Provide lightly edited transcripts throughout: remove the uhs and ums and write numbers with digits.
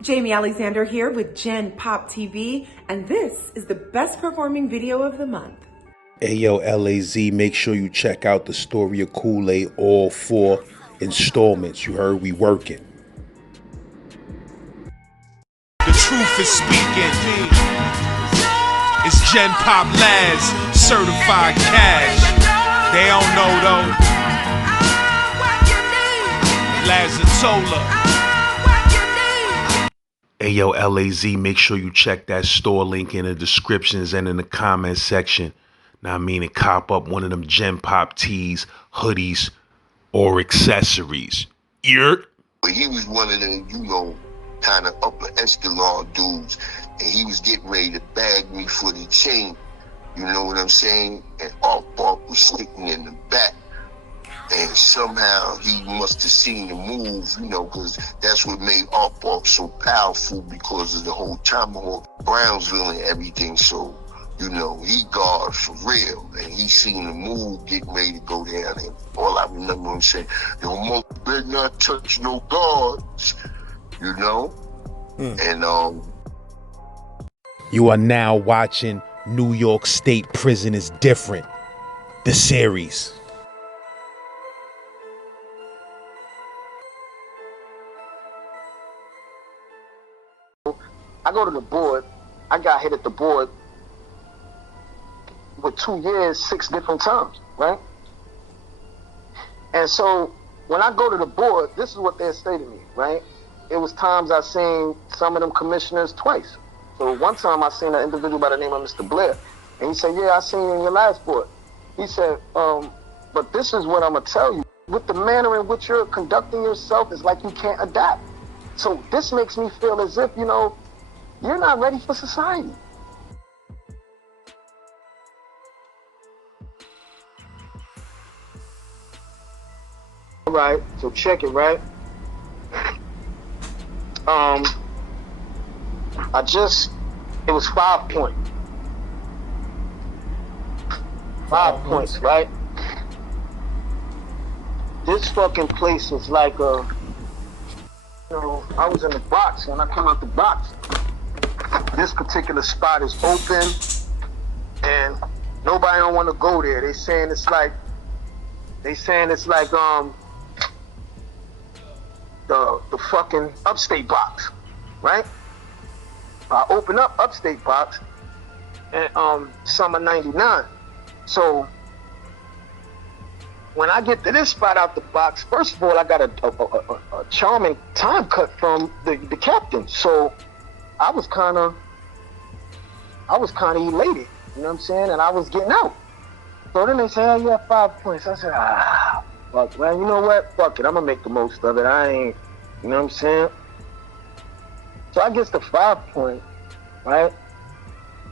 Jamie Alexander here with Genpop TV, and this is the best performing video of the month. Hey yo, LAZ, make sure you check out the story of Kool-Aid, all 4 installments. You heard we working. The truth is speaking. It's Genpop Labs, certified cash. They don't know though. Lazatola. Hey yo, LAZ, make sure you check that store link in the descriptions and in the comment section. Now I mean, and cop up one of them Genpop tees, hoodies, or accessories. But he was one of them, kind of upper echelon dudes, and he was getting ready to bag me for the chain. You know what I'm saying? And Art was sitting in the back. And somehow he must have seen the move, because that's what made Art so powerful, because of the whole Tomahawk, Brownsville and everything. So, he guard for real. And he seen the move getting ready to go down. And all I remember him saying, "Yo, Mo, better not touch no guards," And you are now watching New York State Prison is Different, the series. I go to the board. I got hit at the board with 2 years, 6 different times, right? And so when I go to the board, this is what they say to me, right? It was times I seen some of them commissioners twice. So one time I seen an individual by the name of Mr. Blair, and he said, "Yeah, I seen you in your last board." He said, "But this is what I'm gonna tell you. With the manner in which you're conducting yourself, it's like you can't adapt. So this makes me feel as if, you're not ready for society." All right, so check it, right? It was 5 points. 5 points, right? This fucking place was like I was in the box. When I come out the box, this particular spot is open and nobody don't want to go there. They saying it's like the fucking upstate box, right? I open up upstate box and summer 99. So when I get to this spot out the box, first of all, I got a charming time cut from the captain. So I was kind of elated, you know what I'm saying? And I was getting out. So then they say, "Oh, you have 5 points." I said, fuck, man, you know what? Fuck it, I'm gonna make the most of it. I ain't, you know what I'm saying? So I get the 5 point, right?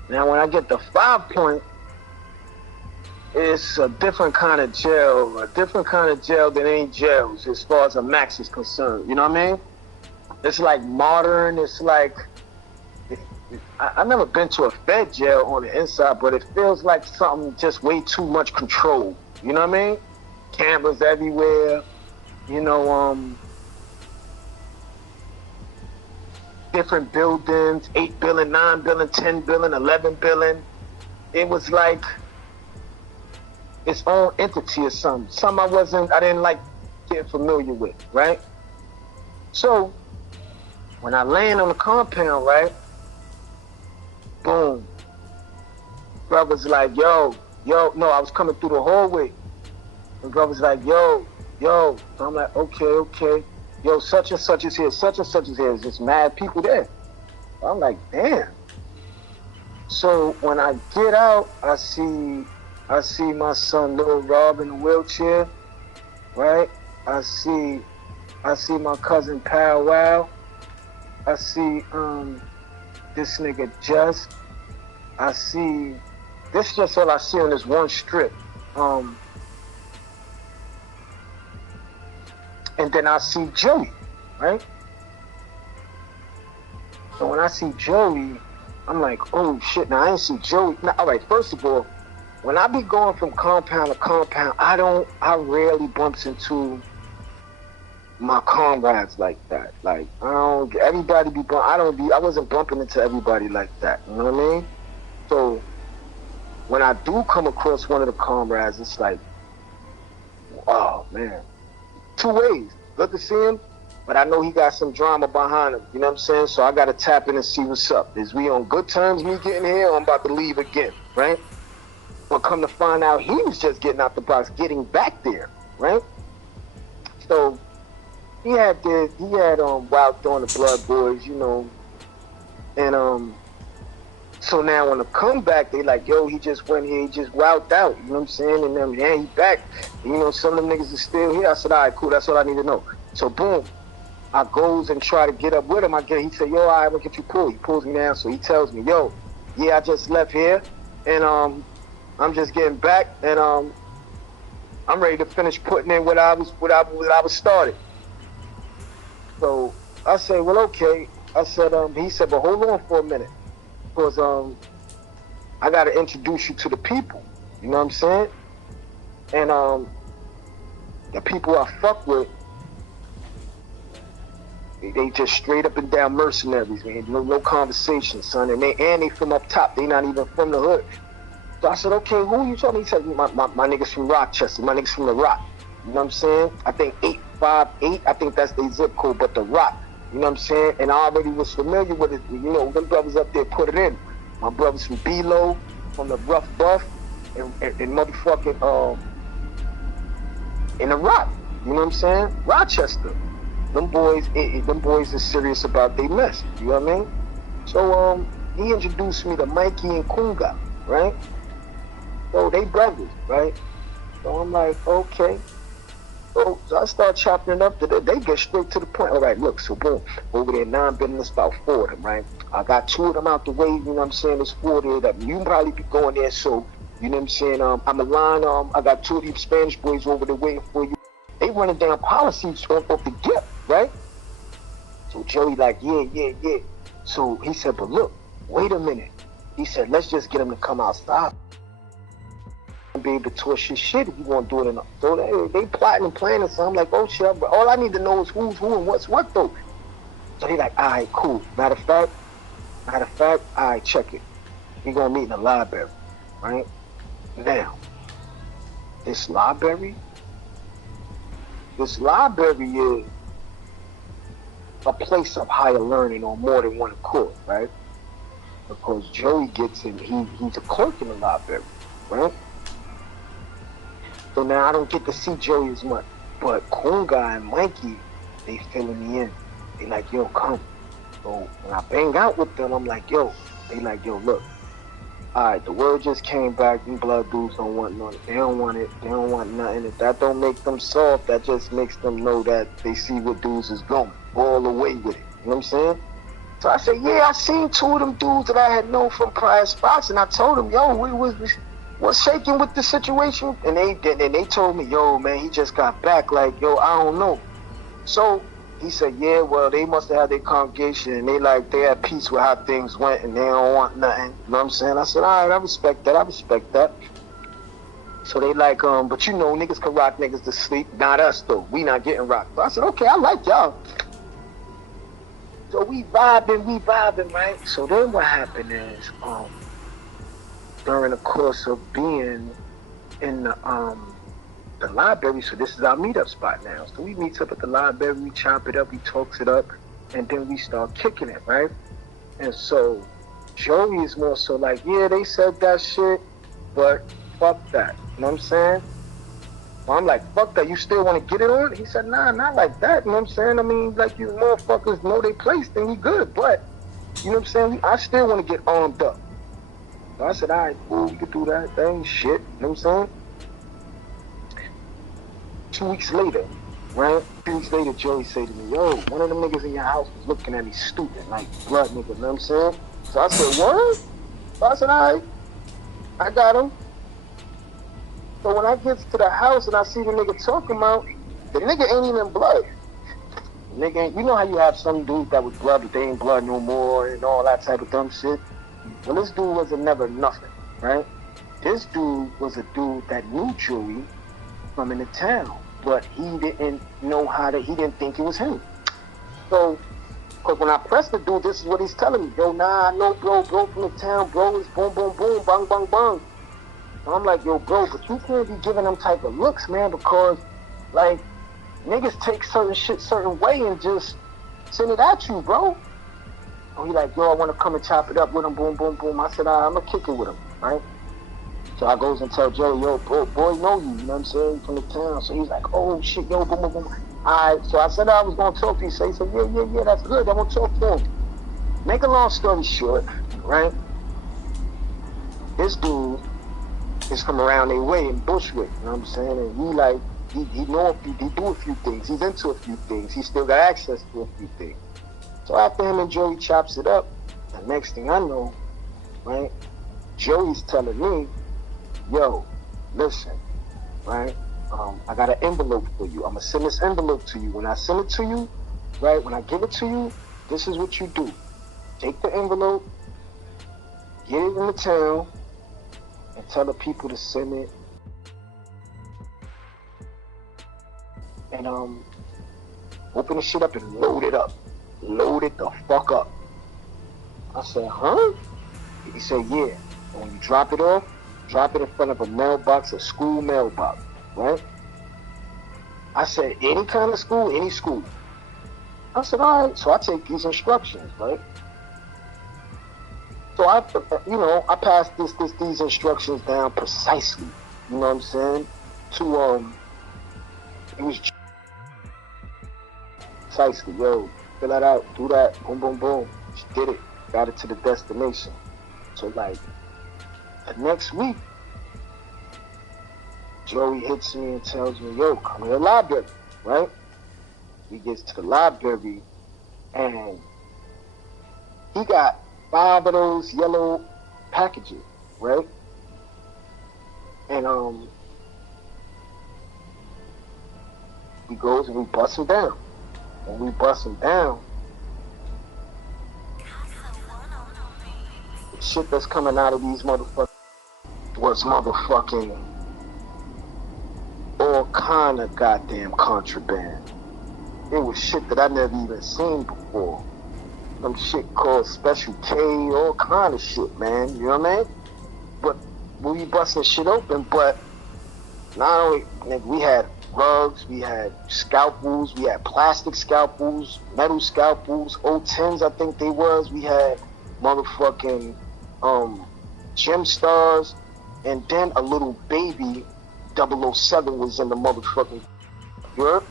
Now when I get the 5 point, it's a different kind of jail than any jails as far as a max is concerned. You know what I mean? It's like modern. It's like, I've never been to a Fed jail on the inside, but it feels like something just way too much control. You know what I mean? Cameras everywhere. Different buildings, 8 billion, 9 billion, 10 billion, 11 billion. It was like its own entity or something. Something I didn't like getting familiar with, right? So when I land on the compound, right? Boom. Brother's like, yo, no, I was coming through the hallway. And brother's like, yo. I'm like, okay. Yo, such and such is here, such and such is here. There's just mad people there. I'm like, damn. So when I get out, I see my son, little Rob, in a wheelchair, right? I see my cousin Pow Wow. I see this nigga Just. This is just all I see on this one strip. And then I see Joey, right? So when I see Joey, I'm like, oh shit, now I ain't see Joey. Now, all right, first of all, when I be going from compound to compound, I rarely bumps into my comrades like that. Like, everybody be I wasn't bumping into everybody like that. You know what I mean? So when I do come across one of the comrades, it's like, oh man, two ways. Good to see him, but I know he got some drama behind him. You know what I'm saying? So I got to tap in and see what's up. Is we on good terms, me getting here, or I'm about to leave again, right? But come to find out, he was just getting out the box, getting back there, right? So he had Wild Dawn the Blood Boys, you know, and so now on the comeback, they like, yo, he just went here, he just wowed out, you know what I'm saying? And then, yeah, he back. And, you know, some of them niggas are still here. I said, all right, cool, that's all I need to know. So boom, I goes and try to get up with him. He said, yo, all right, I'm gonna get you pulled. He pulls me down, so he tells me, yo, yeah, I just left here, and I'm just getting back, and I'm ready to finish putting in what I was started. So I say, well, okay. I said, he said, but hold on for a minute. Because I got to introduce you to the people. You know what I'm saying? And the people I fuck with, they just straight up and down mercenaries, man. No conversation, son. And they from up top. They not even from the hood. So I said, okay, who are you talking to? He said, my niggas from Rochester. My niggas from the Rock. You know what I'm saying? I think 858. I think that's their zip code, but the Rock. You know what I'm saying? And I already was familiar with it. You know, them brothers up there put it in. My brothers from B-Lo, from the Rough Buff, and motherfucking, in the Rock. You know what I'm saying? Rochester. Them boys are serious about their mess. You know what I mean? So, he introduced me to Mikey and Kunga, right? So they brothers, right? So I'm like, okay. So I start chopping it up. They get straight to the point. All right, look, so boom, over there, now I'm business about 4 of them, right? I got 2 of them out the way, you know what I'm saying? There's 4 there that you probably be going there, so, you know what I'm saying? I'm a line, I got 2 of these Spanish boys over there waiting for you. They running down policies off the get, right? So Joey like, yeah. So he said, but look, wait a minute. He said, let's just get him to come outside. Be able to twist his shit if you want to do it enough. So they plotting and planning, so I'm like, oh shit, but all I need to know is who's who and what's what though. So they like, all right, cool. Matter of fact, all right, check it. We gonna meet in the library, right? Now, this library is a place of higher learning on more than one accord, right? Because Joey gets in, he's a clerk in the library, right? So now I don't get to see Joey as much. But Kunga and Mikey, they filling me in. They like, yo, come. So when I bang out with them, I'm like, yo. They like, yo, look. All right, the word just came back. These blood dudes don't want nothing. They don't want it. They don't want nothing. If that don't make them soft, that just makes them know that they see what dudes is going. All the way with it. You know what I'm saying? So I said, yeah, I seen 2 of them dudes that I had known from prior spots, and I told them, yo, what's shaking with the situation? And they told me, yo, man, he just got back. Like, yo, I don't know. So he said, yeah, well, they must have had their congregation, and they had peace with how things went, and they don't want nothing. You know what I'm saying? I said, all right, I respect that. So they like, but you know, niggas can rock niggas to sleep. Not us, though. We not getting rocked. So I said, okay, I like y'all. So we vibing, right? So then what happened is, during the course of being in the library, so this is our meetup spot now. So we meet up at the library, we chop it up, we talks it up, and then we start kicking it, right? And so Joey is more so like, yeah, they said that shit, but fuck that. You know what I'm saying? Well, I'm like, fuck that, you still want to get it on? He said, nah, not like that, you know what I'm saying? I mean, like, you motherfuckers know they place, then we good, but, you know what I'm saying? I still want to get armed up. So I said, all right, cool, we could do that, that ain't shit, you know what I'm saying? 2 weeks later, right? 2 weeks later, Joey said to me, yo, one of them niggas in your house was looking at me stupid, like blood nigga, you know what I'm saying? So I said, what? So I said, all right, I got him. So when I get to the house and I see the nigga talking about, the nigga ain't even blood. The nigga ain't, you know how you have some dudes that was blood, but they ain't blood no more and all that type of dumb shit? Well, this dude was a never nothing, right? This dude was a dude that knew Joey from in the town. but he didn't know he didn't think it was him. So, because when I pressed the dude, this is what he's telling me. Yo, nah, I know, bro from the town, bro, it's boom, boom, boom, bang, bang, bang. And I'm like, yo, bro, but you can't be giving them type of looks, man, because, like, niggas take certain shit certain way and just send it at you, bro. And he like, yo, I want to come and chop it up with him, boom, boom, boom. I said, I'm going to kick it with him, right? So I goes and tell Joe, yo, boy know you know what I'm saying, from the town. So he's like, oh, shit, yo, boom, boom, boom. All right, so I said I was going to talk to you. So he said, yeah, that's good. I'm going to talk to him. Make a long story short, right? This dude is from around their way in Bushwick, you know what I'm saying? And he do a few things. He's into a few things. He still got access to a few things. So after him and Joey chops it up, the next thing I know, right, Joey's telling me, yo, listen, right, I got an envelope for you. I'm going to send this envelope to you. When I send it to you, right, when I give it to you, this is what you do. Take the envelope, get it in the town, and tell the people to send it. And open the shit up and load it up. Load it the fuck up. I said, huh? He said, yeah. And when you drop it off, drop it in front of a mailbox, a school mailbox, right? I said, any kind of school, any school. I said, all right. So I take these instructions, right? So I passed these instructions down precisely. You know what I'm saying? To it was precisely, yo, fill that out, do that, boom, boom, boom. She did it, got it to the destination. So like the next week, Joey hits me and tells me, yo, come to the library, right? He gets to the library and he got 5 of those yellow packages, right? And he goes and we bust him down. When we bust him down, the shit that's coming out of these motherfuckers was motherfucking all kind of goddamn contraband. It was shit that I never even seen before. Some shit called Special K, all kind of shit, man. You know what I mean? But we busting shit open, but not only, nigga, we had rugs, we had scalpels, we had plastic scalpels, metal scalpels, O10s I think they was. We had motherfucking gem stars, and then a little baby 007 was in the motherfucking Europe.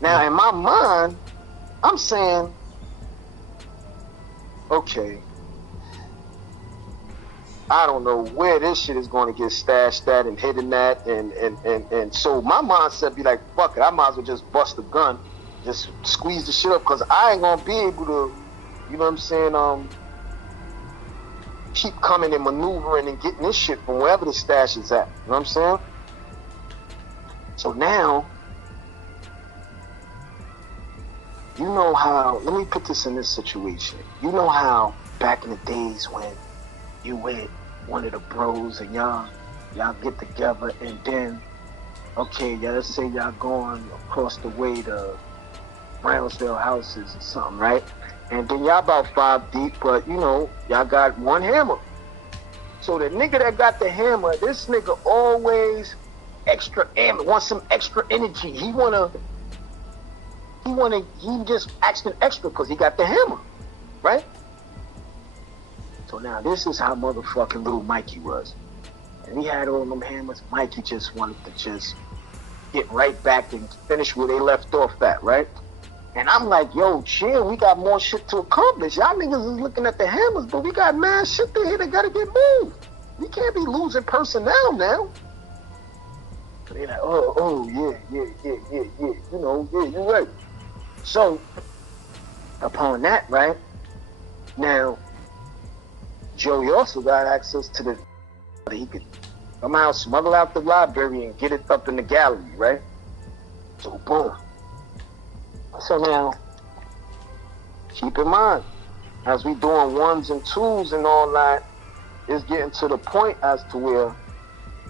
Now in my mind, I'm saying, okay, I don't know where this shit is going to get stashed at and hidden at, and so my mindset be like, fuck it, I might as well just bust the gun, just squeeze the shit up, because I ain't going to be able to, you know what I'm saying, keep coming and maneuvering and getting this shit from wherever the stash is at, you know what I'm saying? So now, you know how, let me put this in this situation. You know how back in the days when you with one of the bros and y'all get together and then, okay, let's say y'all going across the way to Brownsville houses or something, right? And then y'all about 5 deep, but you know, y'all got one hammer. So the nigga that got the hammer, this nigga always extra ammo, wants some extra energy. He just asking extra because he got the hammer, right? So now this is how motherfucking little Mikey was. And he had all them hammers. Mikey just wanted to just get right back and finish where they left off at, right? And I'm like, yo, chill, we got more shit to accomplish. Y'all niggas is looking at the hammers, but we got mad shit to here that gotta get moved. We can't be losing personnel now. So they're like, yeah, you know, yeah, you're right. So, upon that, right, now, Joey also got access to the, he could somehow smuggle out the library and get it up in the gallery, right? So, boom. So now, keep in mind, as we doing 1s and 2s and all that, it's getting to the point as to where,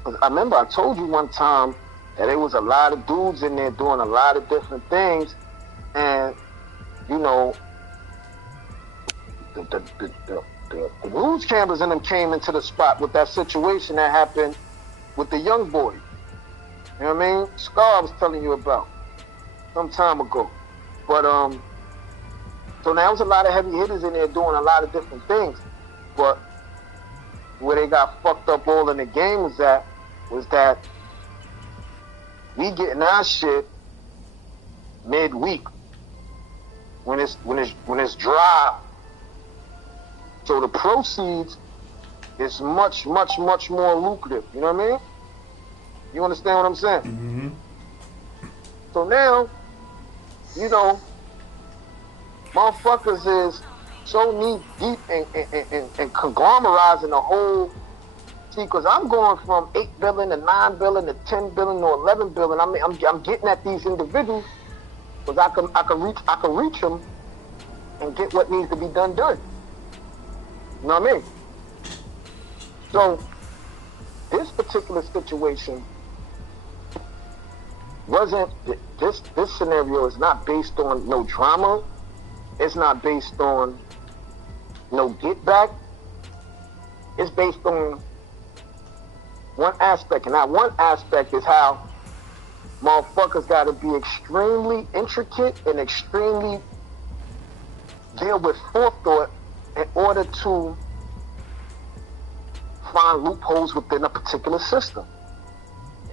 'cause I remember I told you one time, that there was a lot of dudes in there doing a lot of different things, and you know, the news cameras in them came into the spot with that situation that happened with the young boy. You know what I mean? Scar I was telling you about some time ago. But so now there's a lot of heavy hitters in there doing a lot of different things. But where they got fucked up all in the game was that we getting our shit midweek when it's dry. So the proceeds is much more lucrative. You know what I mean? You understand what I'm saying? Mm-hmm. So now, you know, motherfuckers is so knee deep in conglomerizing the whole. See, because I'm going from 8 billion to 9 billion to 10 billion to 11 billion. I mean, I'm getting at these individuals because I can reach them and get what needs to be done. You know what I mean? So this particular situation wasn't. This scenario is not based on no drama. It's not based on no get back. It's based on one aspect, and that one aspect is how motherfuckers got to be extremely intricate and extremely deal with forethought in order to find loopholes within a particular system.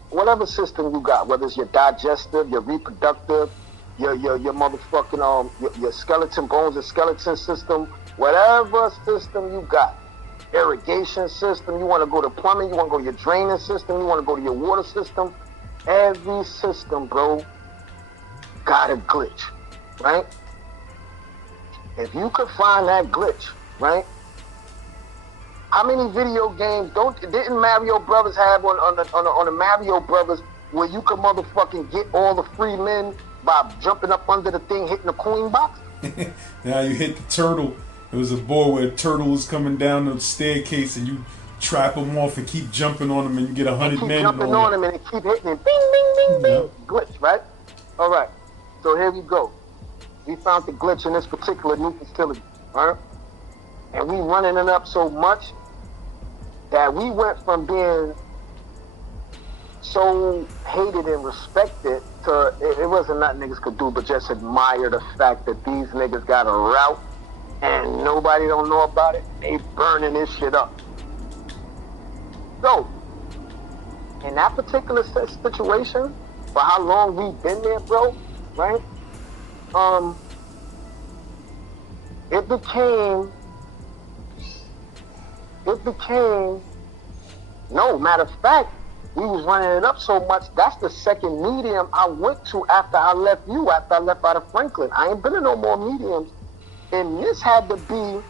Whatever system you got, whether it's your digestive, your reproductive, your motherfucking your skeleton bones and skeleton system, whatever system you got, irrigation system, you want to go to plumbing, you want to go to your drainage system, you want to go to your water system, every system, bro, got a glitch, right? If you could find that glitch, right? How many video games didn't Mario Brothers have on the Mario Brothers where you could motherfucking get all the free men by jumping up under the thing, hitting the coin box? Now you hit the turtle. There was a board where a turtle was coming down the staircase, and you trap him off and keep jumping on him, and you get 100 men. Keep jumping on him and keep hitting him. Bing, bing, bing, bing. Yep. Glitch, right? All right. So here we go. We found the glitch in this particular new facility, all right? And we running it up so much that we went from being so hated and respected to it wasn't nothing niggas could do but just admire the fact that these niggas got a route and nobody don't know about it. They burning this shit up. So, in that particular situation, for how long we've been there, bro, right? It became, no, matter of fact, we was running it up so much, that's the second medium I went to after I left out of Franklin. I ain't been in no more mediums. And this had to be,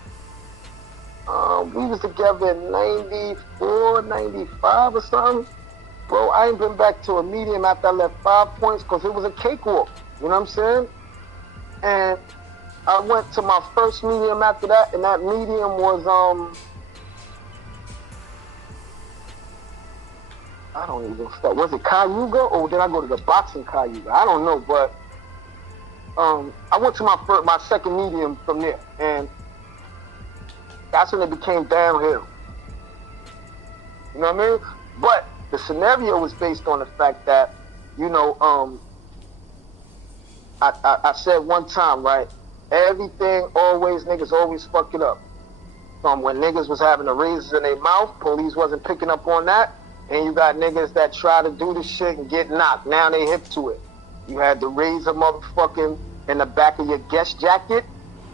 we was together in 94, 95 or something. Bro, I ain't been back to a medium after I left 5 points because it was a cakewalk. You know what I'm saying? And I went to my first medium after that, and that medium was, I don't even start. Was it Cayuga or did I go to the boxing Cayuga? I don't know, but I went to my second medium from there, and that's when it became downhill. You know what I mean? But the scenario was based on the fact that, you know, I said one time, right? Everything niggas always fuck it up. From when niggas was having the razors in their mouth, police wasn't picking up on that. And you got niggas that try to do the shit and get knocked. Now they hip to it. You had the razor motherfucking in the back of your guest jacket.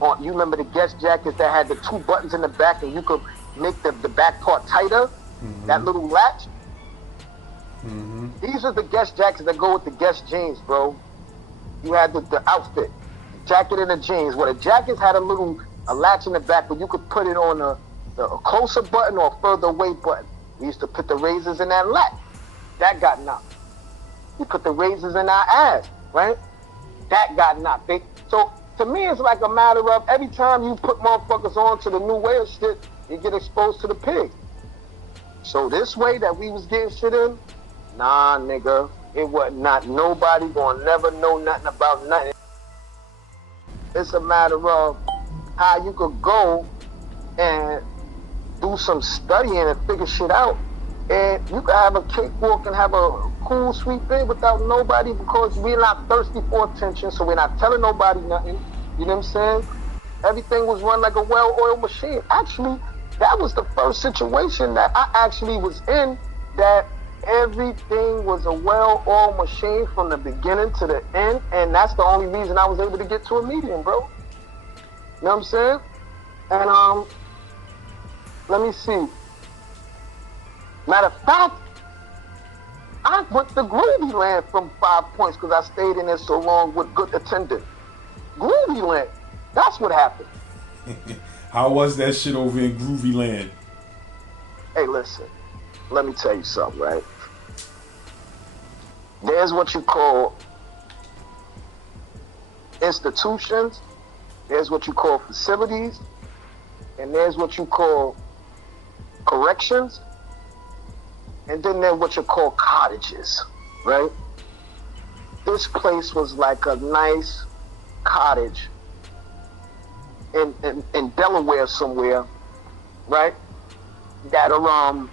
You remember the guest jackets that had the 2 buttons in the back and you could make the back part tighter? Mm-hmm. That little latch? Mm-hmm. These are the guest jackets that go with the guest jeans, bro. You had the outfit, the jacket and the jeans. Well, the jackets had a latch in the back, but you could put it on a closer button or a further away button. We used to put the razors in that latch. That got knocked. We put the razors in our ass, right? That got knocked. So to me, it's like a matter of every time you put motherfuckers on to the new way of shit, you get exposed to the pig. So this way that we was getting shit in, nah, nigga, It was not nobody gonna never know nothing about nothing. It's a matter of how you could go and do some studying and figure shit out. And you can have a cakewalk and have a cool, sweet thing without nobody, because we're not thirsty for attention, so we're not telling nobody nothing. You know what I'm saying? Everything was run like a well-oiled machine. Actually, that was the first situation that I actually was in, that everything was a well-oiled machine from the beginning to the end, and that's the only reason I was able to get to a medium, bro. You know what I'm saying? And let me see. Matter of fact, I went to Groovy Land from 5 Points because I stayed in there so long with good attendance. Groovy Land, that's what happened. How was that shit over in Groovy Land? Hey, listen, let me tell you something, right? There's what you call institutions, there's what you call facilities, and there's what you call corrections, and then there's what you call cottages, right? This place was like a nice cottage in Delaware somewhere, right? That are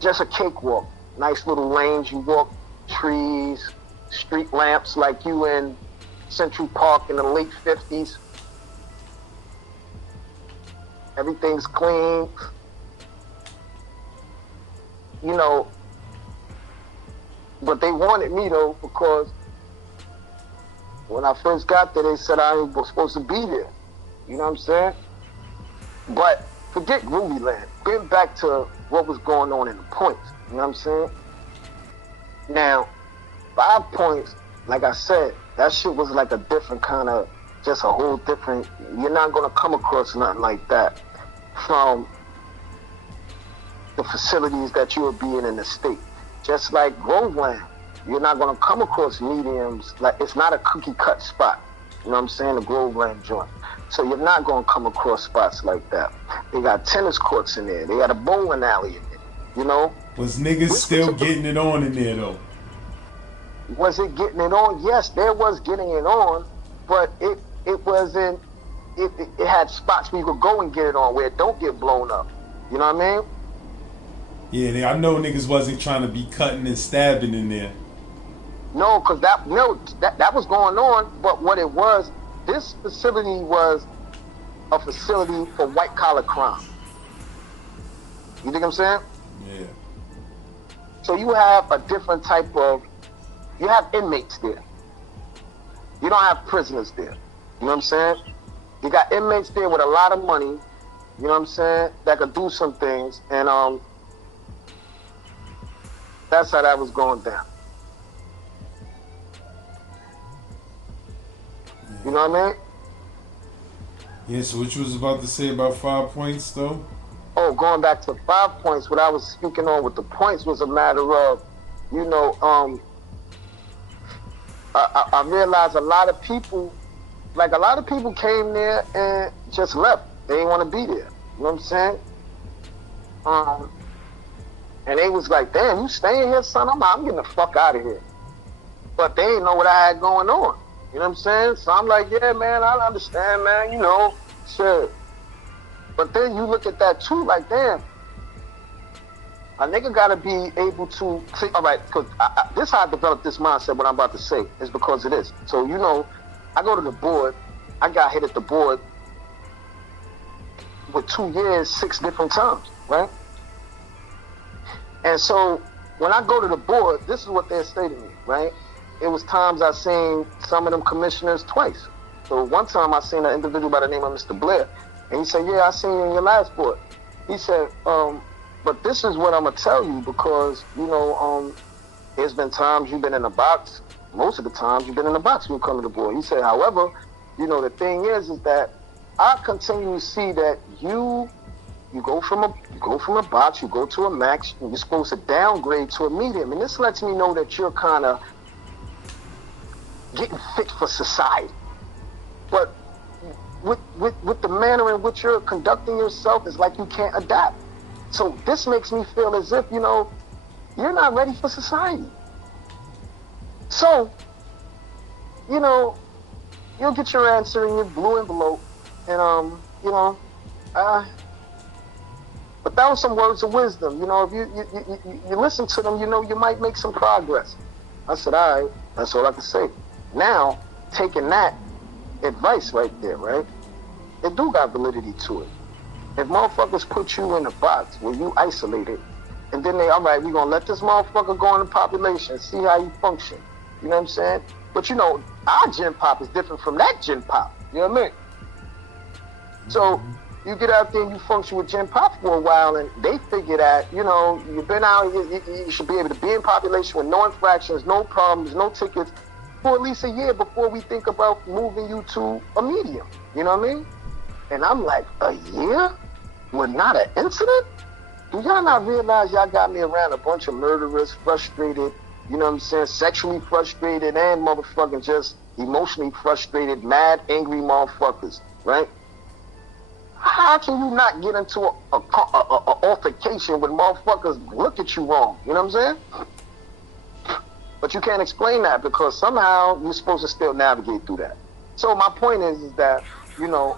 just a cakewalk. Nice little lanes you walk, trees, street lamps like you in Central Park in the late 50s. Everything's clean. You know, but they wanted me though, because when I first got there, they said I was supposed to be there. You know what I'm saying? But forget Groovy Land. Getting back to what was going on in the Points. You know what I'm saying? Now, 5 Points, like I said, that shit was like a different kind of, just a whole different, you're not gonna come across nothing like that from the facilities that you will be in the state. Just like Groveland, you're not gonna come across mediums, like it's not a cookie cut spot. You know what I'm saying? The Groveland joint. So you're not gonna come across spots like that. They got tennis courts in there. They got a bowling alley in there. You know? Was niggas still getting it on in there though? Was it getting it on? Yes, there was getting it on, but it wasn't. It had spots where you could go and get it on where it don't get blown up. You know what I mean? Yeah, I know niggas wasn't trying to be cutting and stabbing in there. No, because that was going on, but what it was, this facility was a facility for white collar crime. You think I'm saying? Yeah. So you have a different type of, you have inmates there. You don't have prisoners there. You know what I'm saying? You got inmates there with a lot of money, you know what I'm saying, that could do some things, and that's how that was going down. You know what I mean? Yeah, so what you was about to say about 5 Points though? Oh, going back to 5 Points, what I was speaking on with the Points was a matter of, you know, I realized a lot of people came there and just left. They didn't want to be there. You know what I'm saying? And they was like, damn, you staying here, son? I'm getting the fuck out of here. But they didn't know what I had going on. You know what I'm saying? So I'm like, yeah, man, I understand, man, you know, shit. But then you look at that too, like, damn, a nigga gotta be able to see, all right, because this how I developed this mindset, what I'm about to say, is because of this. So, you know, I go to the board, I got hit at the board with 2 years, 6 different times, right? And so when I go to the board, this is what they say to me, right? It was times I seen some of them commissioners twice. So one time I seen an individual by the name of Mr. Blair, and he said, yeah, I seen you in your last board. He said, but this is what I'm gonna tell you, because, you know, there's been times you've been in the box. Most of the times you've been in the box when you come to the board. He said, however, you know, the thing is that I continue to see that you go from a box, you go to a max, and you're supposed to downgrade to a medium. And this lets me know that you're kind of getting fit for society. But with the manner in which you're conducting yourself, it's like you can't adapt. So this makes me feel as if, you know, you're not ready for society. So, you know, you'll get your answer in your blue envelope, and you know, but that was some words of wisdom. You know, if you listen to them, you know, you might make some progress. I said, all right, that's all I can say. Now, taking that advice right there, right? It do got validity to it. If motherfuckers put you in a box where you isolated, and then all right, we're gonna let this motherfucker go in the population, see how you function. You know what I'm saying? But you know, our Genpop is different from that Genpop. You know what I mean? So you get out there and you function with Genpop for a while, and they figure that, you know, you've been out, you should be able to be in population with no infractions, no problems, no tickets, for at least a year before we think about moving you to a medium. You know what I mean? And I'm like, a year with not an incident? Do y'all not realize y'all got me around a bunch of murderers, frustrated, you know what I'm saying, sexually frustrated and motherfucking just emotionally frustrated, mad, angry motherfuckers, right? How can you not get into a altercation when motherfuckers look at you wrong? You know what I'm saying? But you can't explain that because somehow you're supposed to still navigate through that. So my point is that, you know,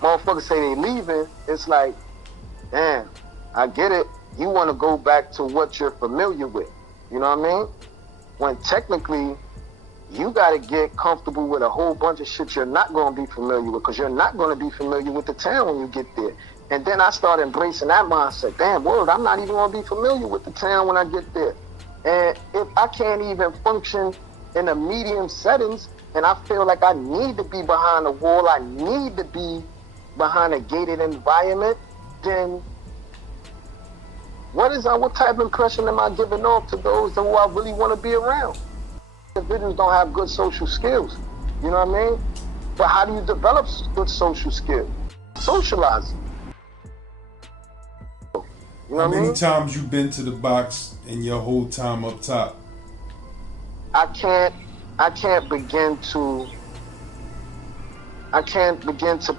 motherfuckers say they leaving. It's like, damn, I get it. You want to go back to what you're familiar with. You know what I mean? When technically, you got to get comfortable with a whole bunch of shit you're not going to be familiar with, because you're not going to be familiar with the town when you get there. And then I started embracing that mindset. Damn, word, I'm not even going to be familiar with the town when I get there. And if I can't even function in a medium settings, and I feel like I need to be behind a wall, I need to be behind a gated environment, then what type of impression am I giving off to those who I really want to be around? Individuals don't have good social skills, you know what I mean? But how do you develop good social skills? Socializing. You know How what I many mean? times you been to the box in your whole time up top? I can't begin to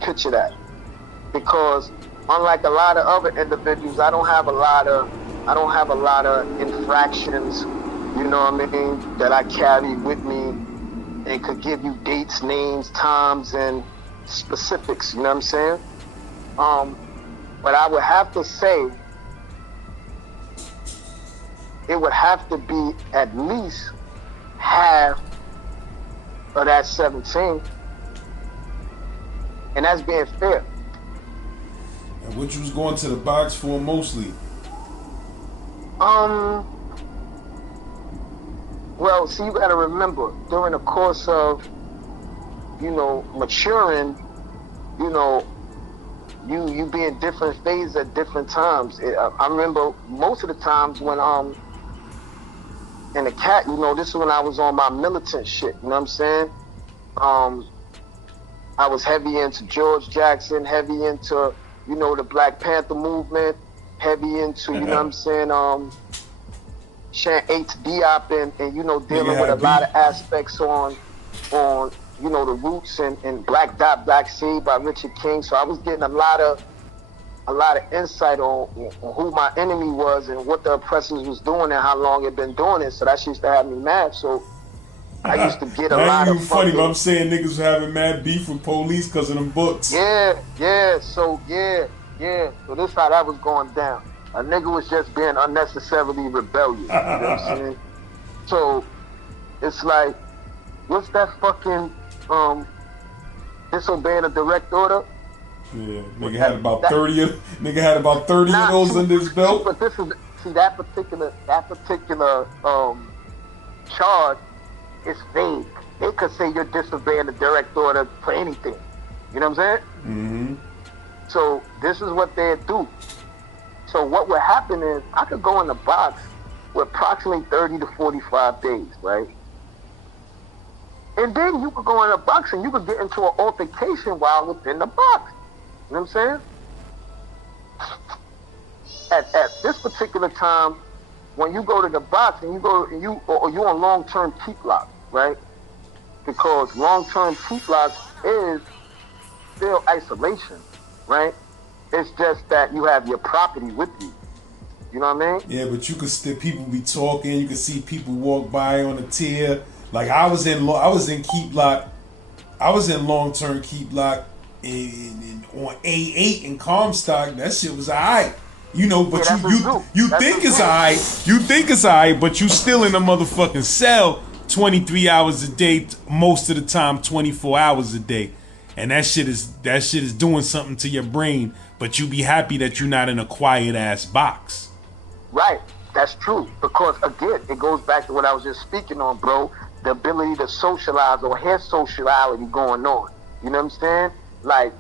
picture that, because unlike a lot of other individuals, I don't have a lot of infractions, you know what I mean, that I carry with me and could give you dates, names, times, and specifics, you know what I'm saying? But I would have to say it would have to be at least half of that 17. And that's being fair. And what you was going to the box for mostly? Well, see, you gotta remember, during the course of, you know, maturing, you know, you be in different phases at different times. I remember most of the times when in the cat, you know, this is when I was on my militant shit, you know what I'm saying? I was heavy into George Jackson, heavy into, you know, the Black Panther movement, heavy into, you know what I'm saying, H. Diop, and you know, dealing with a lot of aspects on you know, the roots and Black Dot, Black Seed by Richard King. So I was getting a lot of insight on who my enemy was and what the oppressors was doing and how long it been doing it. So that used to have me mad. So I used to get a lot of funny, but I'm saying niggas was having mad beef with police because of them books. Yeah. So this how that was going down. A nigga was just being unnecessarily rebellious. You know what I'm saying? So it's like, what's that fucking disobeying a direct order? Yeah, nigga had about 30 of those under his belt. But this is, see, that particular charge is vague. They could say you're disobeying a direct order for anything. You know what I'm saying? Mm-hmm. So this is what they do. So what would happen is I could go in the box with approximately 30 to 45 days, right? And then you could go in the box and you could get into an altercation while within the box. You know what I'm saying? At this particular time, when you go to the box and you're on long-term keep lock, right? Because long-term keep lock is still isolation, right? It's just that you have your property with you. You know what I mean? Yeah, but you could still people be talking. You could see people walk by on a tier. Like I was in Keep Lock. I was in long term Keep Lock on A8 in Comstock. That shit was alright. You know, but Yeah, you think it's alright. You think it's alright, but you still in a motherfucking cell 23 hours a day, most of the time 24 hours a day. And that shit is doing something to your brain, but you be happy that you're not in a quiet ass box. Right, that's true. Because again, it goes back to what I was just speaking on, bro. The ability to socialize or have sociality going on. You know what I'm saying? Like,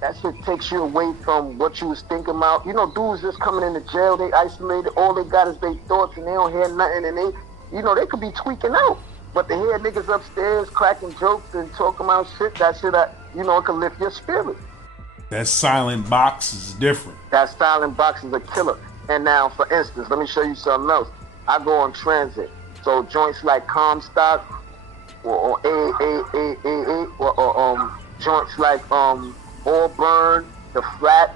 that shit takes you away from what you was thinking about. You know, dudes just coming into jail, they isolated, all they got is their thoughts and they don't hear nothing, and they, you know, they could be tweaking out. But to hear niggas upstairs cracking jokes and talking about shit, that shit, you know, it can lift your spirit. That silent box is different. That silent box is a killer. And now, for instance, let me show you something else. I go on transit. So joints like Comstock or joints like Auburn, the Flat,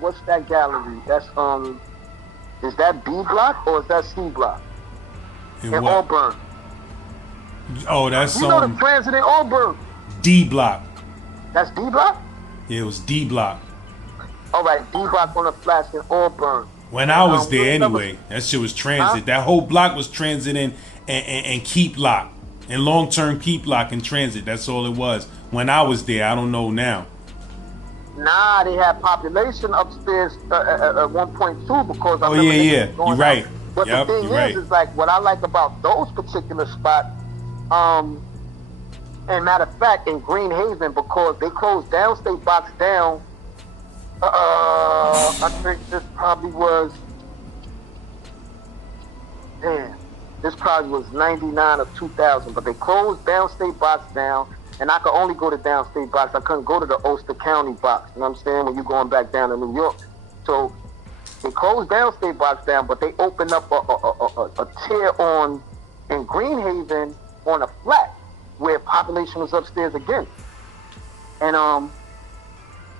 what's that gallery? That's is that B block or is that C block? In Auburn. Oh, that's you know the transit in Auburn. D block. That's D block? Yeah, it was D block. All right, D block on the flats in Auburn. When I was there anyway, that shit was transit. Huh? That whole block was transit and Keep Lock. And long-term Keep Lock and transit. That's all it was. When I was there, I don't know now. Nah, they had population upstairs at 1.2 because I remember yeah. You're right. But the thing is like what I like about those particular spots, and matter of fact, in Green Haven, because they closed Downstate Box down, I think this probably was, this probably was 99 or 2000, but they closed Downstate Box down, and I could only go to Downstate Box. I couldn't go to the Ulster County Box, you know what I'm saying, when you're going back down to New York. So they closed Downstate Box down, but they opened up a tier in Green Haven on a flat where population was upstairs again. And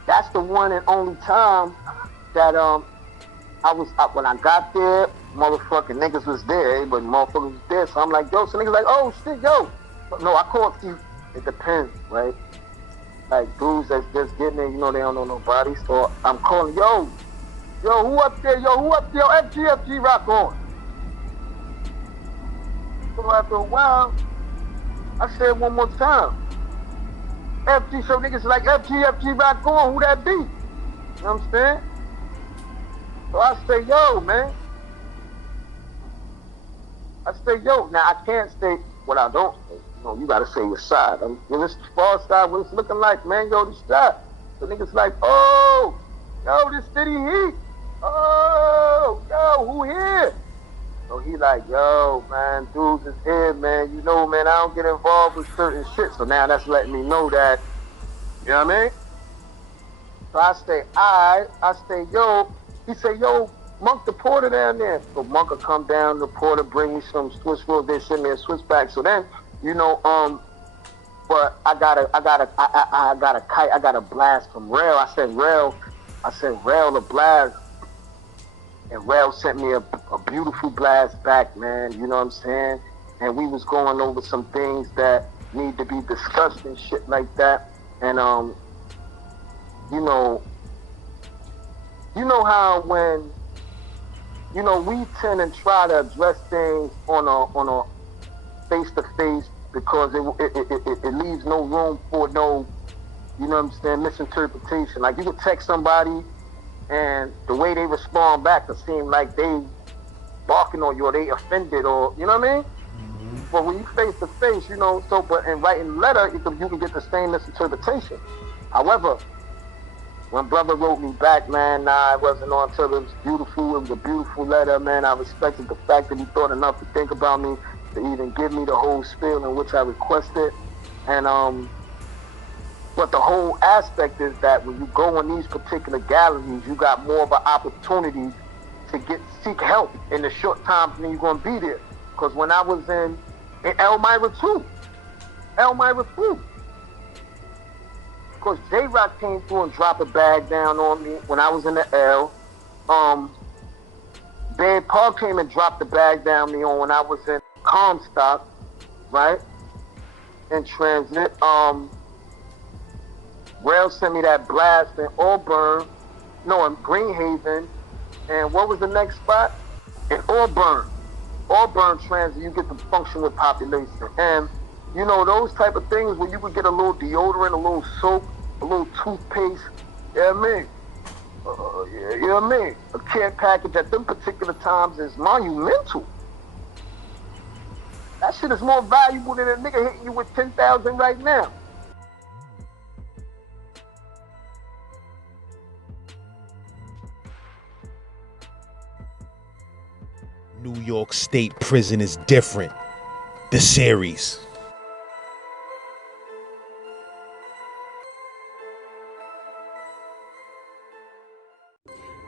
that's the one and only time that when I got there, motherfucking niggas was there, everybody motherfuckers was there. So I'm like, yo, so niggas like, oh shit, yo. But no, I call it, it depends, right? Like dudes that's just getting there, you know, they don't know nobody. So I'm calling, yo, who up there? Yo, FG rock on. So after a while, I said one more time. FG, so niggas like FG rock on, who that be? You know what I'm saying? So I say, yo, man. I say, yo. Now I can't say what I don't say. You know, you gotta say your side. When it's the far side, what it's looking like, man, yo, this side. So niggas like, oh, yo, this city heat. Oh, yo, who here? So he like, yo, man, dudes is here, man. You know, man, I don't get involved with certain shit. So now that's letting me know that, you know what I mean? So I say, I say, yo. He say, yo, Monk the porter down there. So Monk will come down, the porter bring me some Swiss rolls. They send me a Swiss bag. So then, you know, but I got a blast from Rail. I said, Rail a blast. And Rail sent me a beautiful blast back, man. You know what I'm saying? And we was going over some things that need to be discussed and shit like that. And you know how when, you know, we tend to try to address things on a face-to-face because it leaves no room for no, you know what I'm saying, misinterpretation. Like you could text somebody and the way they respond back could seem like they barking on you or they offended or, you know what I mean? Mm-hmm. But when you face-to-face, you know, so, but in writing letter, you can get the same misinterpretation. However, when brother wrote me back, man, nah, it wasn't on until it was beautiful. It was a beautiful letter, man. I respected the fact that he thought enough to think about me, to even give me the whole spiel in which I requested. And but the whole aspect is that when you go in these particular galleries, you got more of an opportunity to seek help in the short time when you're gonna be there. Because when I was in Elmira too, because J-Rock came through and dropped a bag down on me when I was in the L. Babe Paul came and dropped the bag down me on when I was in Comstock, right? In transit. Rail sent me that blast in Auburn, no, in Greenhaven, and what was the next spot? In Auburn. Auburn transit, you get to function with population. And you know, those type of things where you would get a little deodorant, a little soap, a little toothpaste, you know what I mean? You know what I mean? A care package at them particular times is monumental. That shit is more valuable than a nigga hitting you with 10,000 right now. New York State Prison is different. The series.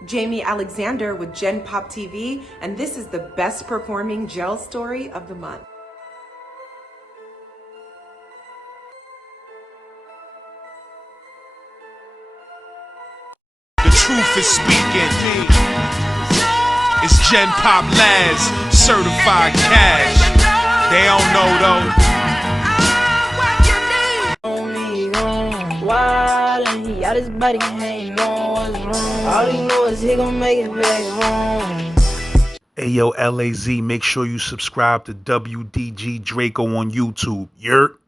Jamie Alexander with Genpop TV, and this is the best performing jail story of the month. The truth is speaking. It's Genpop Labs, certified cash. They don't know though. Wild and he out his body, ain't know what's wrong. All he know is he gon' make it back home. Hey yo, LAZ, make sure you subscribe to WDG Draco on YouTube. Yurt.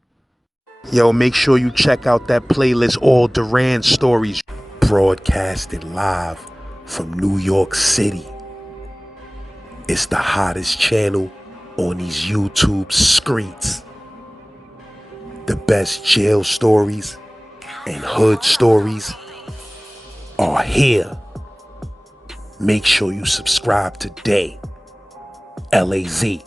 Yo, make sure you check out that playlist, All Duran Stories, broadcasted live from New York City. It's the hottest channel on these YouTube streets. The best jail stories and hood stories are here. Make sure you subscribe today. LAZ.